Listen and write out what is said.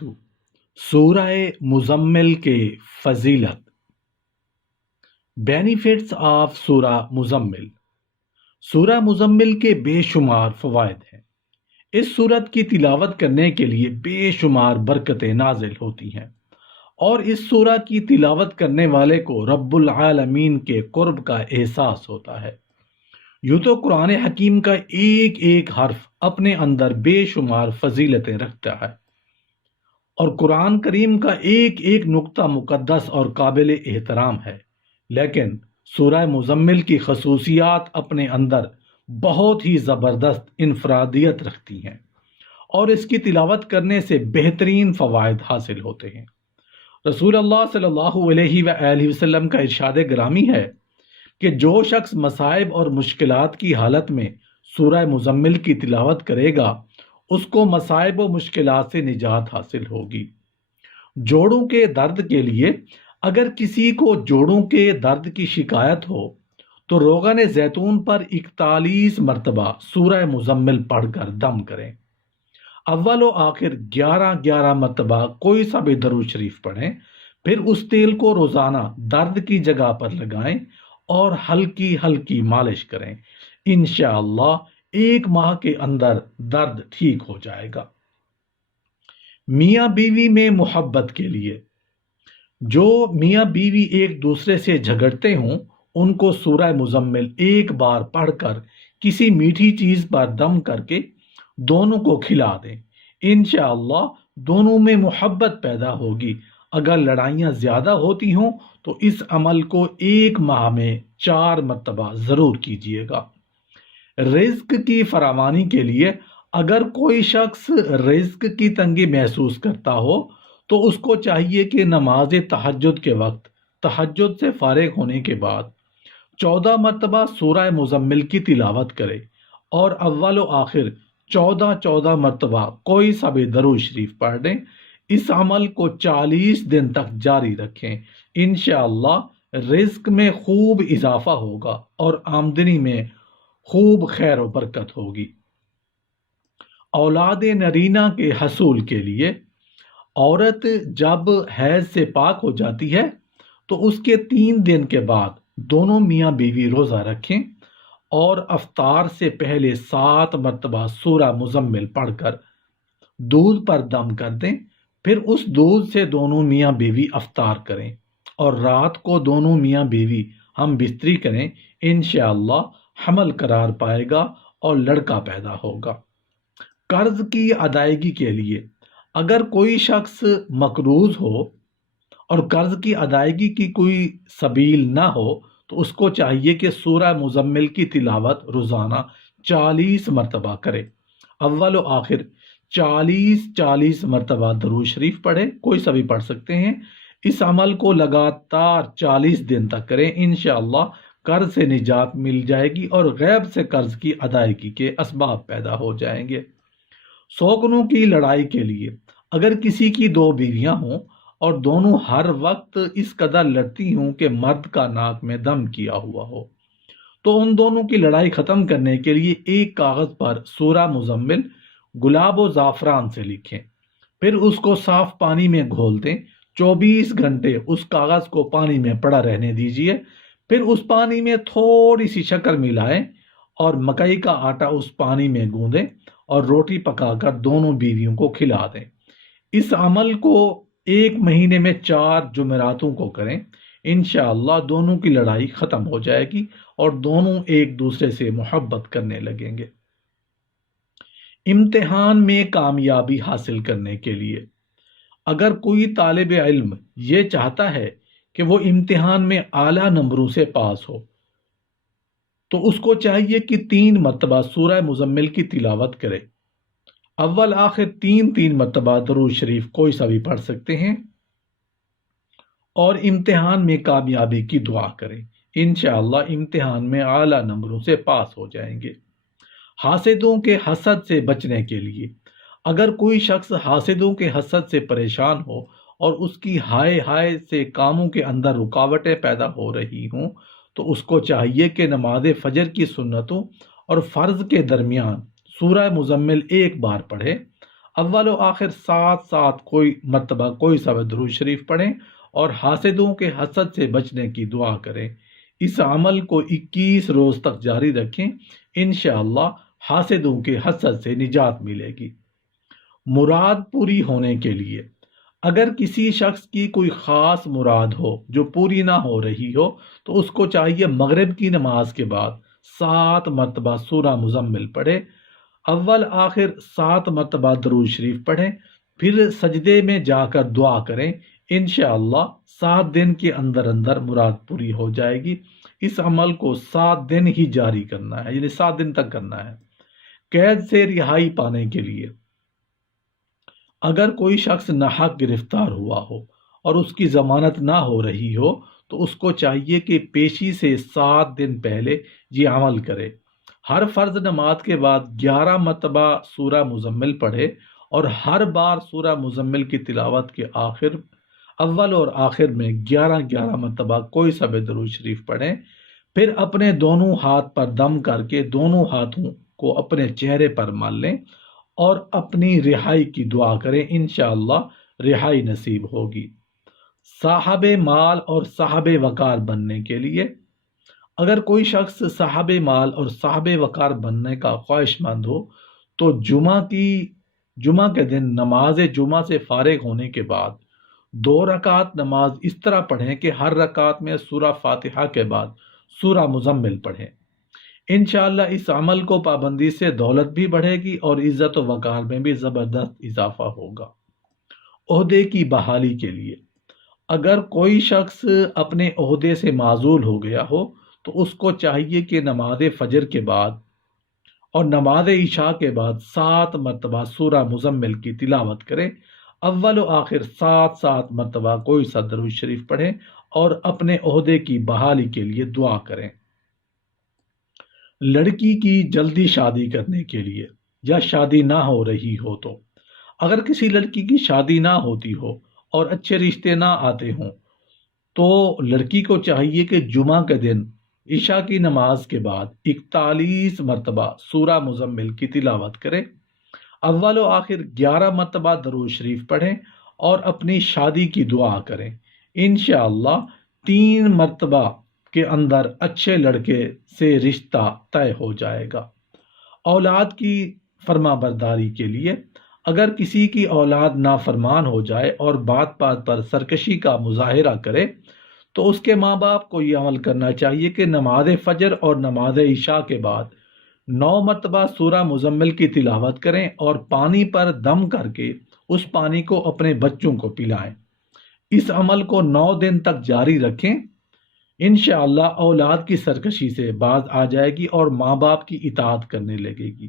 تو سورہ مزمل کے فضیلت، بینیفٹس آف سورہ مزمل۔ سورہ مزمل کے بے شمار فوائد ہیں۔ اس سورت کی تلاوت کرنے کے لیے بے شمار برکتیں نازل ہوتی ہیں، اور اس سورہ کی تلاوت کرنے والے کو رب العالمین کے قرب کا احساس ہوتا ہے۔ یوں تو قرآن حکیم کا ایک ایک حرف اپنے اندر بے شمار فضیلتیں رکھتا ہے، اور قرآن کریم کا ایک ایک نقطہ مقدس اور قابل احترام ہے، لیکن سورہ مزمل کی خصوصیات اپنے اندر بہت ہی زبردست انفرادیت رکھتی ہیں، اور اس کی تلاوت کرنے سے بہترین فوائد حاصل ہوتے ہیں۔ رسول اللہ صلی اللہ علیہ وآلہ وسلم کا ارشاد گرامی ہے کہ جو شخص مصائب اور مشکلات کی حالت میں سورہ مزمل کی تلاوت کرے گا، اس کو مصائب و مشکلات سے نجات حاصل ہوگی۔ جوڑوں کے درد کے لیے اگر کسی کو جوڑوں کے درد کی شکایت ہو تو روغن زیتون پر 41 مرتبہ سورہ مزمل پڑھ کر دم کریں۔ اول و آخر 11 مرتبہ کوئی سا بھی درود شریف پڑھیں، پھر اس تیل کو روزانہ درد کی جگہ پر لگائیں اور ہلکی ہلکی مالش کریں۔ انشاءاللہ 1 ماہ کے اندر درد ٹھیک ہو جائے گا۔ میاں بیوی میں محبت کے لیے، جو میاں بیوی ایک دوسرے سے جھگڑتے ہوں ان کو سورہ مزمل ایک بار پڑھ کر کسی میٹھی چیز پر دم کر کے دونوں کو کھلا دیں۔ انشاءاللہ دونوں میں محبت پیدا ہوگی۔ اگر لڑائیاں زیادہ ہوتی ہوں تو اس عمل کو 1 ماہ میں 4 مرتبہ ضرور کیجیے گا۔ رزق کی فراوانی کے لیے اگر کوئی شخص رزق کی تنگی محسوس کرتا ہو تو اس کو چاہیے کہ نماز تہجد کے وقت تہجد سے فارغ ہونے کے بعد 14 مرتبہ سورہ مزمل کی تلاوت کرے، اور اول و آخر 14 مرتبہ کوئی سا بھی درود شریف پڑھ دیں۔ اس عمل کو 40 دن تک جاری رکھیں۔ انشاءاللہ رزق میں خوب اضافہ ہوگا اور آمدنی میں خوب خیر و برکت ہوگی۔ اولاد نرینہ کے حصول کے لیے عورت جب حیض سے پاک ہو جاتی ہے تو اس کے 3 دن کے بعد دونوں میاں بیوی روزہ رکھیں اور افطار سے پہلے 7 مرتبہ سورہ مزمل پڑھ کر دودھ پر دم کر دیں، پھر اس دودھ سے دونوں میاں بیوی افطار کریں اور رات کو دونوں میاں بیوی ہم بستری کریں۔ انشاءاللہ حمل قرار پائے گا اور لڑکا پیدا ہوگا۔ قرض کی ادائیگی کے لیے اگر کوئی شخص مقروض ہو اور قرض کی ادائیگی کی کوئی سبیل نہ ہو تو اس کو چاہیے کہ سورہ مزمل کی تلاوت روزانہ 40 مرتبہ کرے۔ اول و آخر 40 مرتبہ درود شریف پڑھے، کوئی سا بھی پڑھ سکتے ہیں۔ اس عمل کو لگاتار 40 دن تک کریں۔ انشاءاللہ قرض سے نجات مل جائے گی اور غیب سے قرض کی ادائیگی کے اسباب پیدا ہو جائیں گے۔ سوگنوں کی لڑائی کے لیے اگر کسی کی 2 بیویاں ہوں اور دونوں ہر وقت اس قدر لڑتی ہوں کہ مرد کا ناک میں دم کیا ہوا ہو تو ان دونوں کی لڑائی ختم کرنے کے لیے ایک کاغذ پر سورہ مزمل گلاب و زعفران سے لکھیں، پھر اس کو صاف پانی میں گھول دیں۔ 24 گھنٹے اس کاغذ کو پانی میں پڑا رہنے دیجیے، پھر اس پانی میں تھوڑی سی شکر ملائیں اور مکئی کا آٹا اس پانی میں گوندیں اور روٹی پکا کر دونوں بیویوں کو کھلا دیں۔ اس عمل کو 1 مہینے میں 4 جمعراتوں کو کریں۔ انشاءاللہ دونوں کی لڑائی ختم ہو جائے گی اور دونوں ایک دوسرے سے محبت کرنے لگیں گے۔ امتحان میں کامیابی حاصل کرنے کے لیے اگر کوئی طالب علم یہ چاہتا ہے کہ وہ امتحان میں اعلیٰ نمبروں سے پاس ہو تو اس کو چاہیے کہ 3 مرتبہ سورہ مزمل کی تلاوت کرے۔ اول آخر 3 مرتبہ درود شریف کوئی سا بھی پڑھ سکتے ہیں اور امتحان میں کامیابی کی دعا کریں۔ انشاءاللہ امتحان میں اعلیٰ نمبروں سے پاس ہو جائیں گے۔ حاسدوں کے حسد سے بچنے کے لیے اگر کوئی شخص حاسدوں کے حسد سے پریشان ہو اور اس کی ہائے سے کاموں کے اندر رکاوٹیں پیدا ہو رہی ہوں تو اس کو چاہیے کہ نماز فجر کی سنتوں اور فرض کے درمیان سورہ مزمل 1 بار پڑھے، اول و آخر ساتھ ساتھ کوئی مرتبہ کوئی سا درود شریف پڑھیں اور حاسدوں کے حسد سے بچنے کی دعا کریں۔ اس عمل کو 21 روز تک جاری رکھیں، انشاءاللہ حاسدوں کے حسد سے نجات ملے گی۔ مراد پوری ہونے کے لیے اگر کسی شخص کی کوئی خاص مراد ہو جو پوری نہ ہو رہی ہو تو اس کو چاہیے مغرب کی نماز کے بعد 7 مرتبہ سورہ مزمل پڑھے، اول آخر 7 مرتبہ درود شریف پڑھیں، پھر سجدے میں جا کر دعا کریں، انشاءاللہ 7 دن کے اندر اندر مراد پوری ہو جائے گی۔ اس عمل کو 7 دن ہی جاری کرنا ہے، یعنی 7 دن تک کرنا ہے۔ قید سے رہائی پانے کے لیے اگر کوئی شخص ناحق گرفتار ہوا ہو اور اس کی ضمانت نہ ہو رہی ہو تو اس کو چاہیے کہ پیشی سے 7 دن پہلے یہ عمل کرے۔ ہر فرض نماز کے بعد 11 مرتبہ سورہ مزمل پڑھے اور ہر بار سورہ مزمل کی تلاوت کے اول اور آخر میں 11 مرتبہ کوئی سا درود شریف پڑھیں، پھر اپنے دونوں ہاتھ پر دم کر کے دونوں ہاتھوں کو اپنے چہرے پر مال لیں اور اپنی رہائی کی دعا کریں، انشاءاللہ رہائی نصیب ہوگی۔ صاحب مال اور صاحب وقار بننے کے لیے اگر کوئی شخص صاحب مال اور صاحب وقار بننے کا خواہش مند ہو تو جمعہ کے دن نماز جمعہ سے فارغ ہونے کے بعد 2 رکعت نماز اس طرح پڑھیں کہ ہر رکعت میں سورہ فاتحہ کے بعد سورہ مزمل پڑھیں۔ انشاءاللہ اس عمل کو پابندی سے دولت بھی بڑھے گی اور عزت و وقار میں بھی زبردست اضافہ ہوگا۔ عہدے کی بحالی کے لیے اگر کوئی شخص اپنے عہدے سے معزول ہو گیا ہو تو اس کو چاہیے کہ نماز فجر کے بعد اور نماز عشاء کے بعد 7 مرتبہ سورہ مزمل کی تلاوت کرے، اول و آخر 7 مرتبہ کوئی سا درود شریف پڑھیں اور اپنے عہدے کی بحالی کے لیے دعا کریں۔ لڑکی کی جلدی شادی کرنے کے لیے یا شادی نہ ہو رہی ہو تو اگر کسی لڑکی کی شادی نہ ہوتی ہو اور اچھے رشتے نہ آتے ہوں تو لڑکی کو چاہیے کہ جمعہ کے دن عشاء کی نماز کے بعد 41 مرتبہ سورہ مزمل کی تلاوت کرے، اول و آخر 11 مرتبہ درود شریف پڑھیں اور اپنی شادی کی دعا کریں، انشاءاللہ 3 مرتبہ کے اندر اچھے لڑکے سے رشتہ طے ہو جائے گا۔ اولاد کی فرما برداری کے لیے اگر کسی کی اولاد نافرمان ہو جائے اور بات بات پر سرکشی کا مظاہرہ کرے تو اس کے ماں باپ کو یہ عمل کرنا چاہیے کہ نماز فجر اور نماز عشاء کے بعد 9 مرتبہ سورہ مزمل کی تلاوت کریں اور پانی پر دم کر کے اس پانی کو اپنے بچوں کو پلائیں۔ اس عمل کو 9 دن تک جاری رکھیں، انشاءاللہ اولاد کی سرکشی سے باز آ جائے گی اور ماں باپ کی اطاعت کرنے لگے گی۔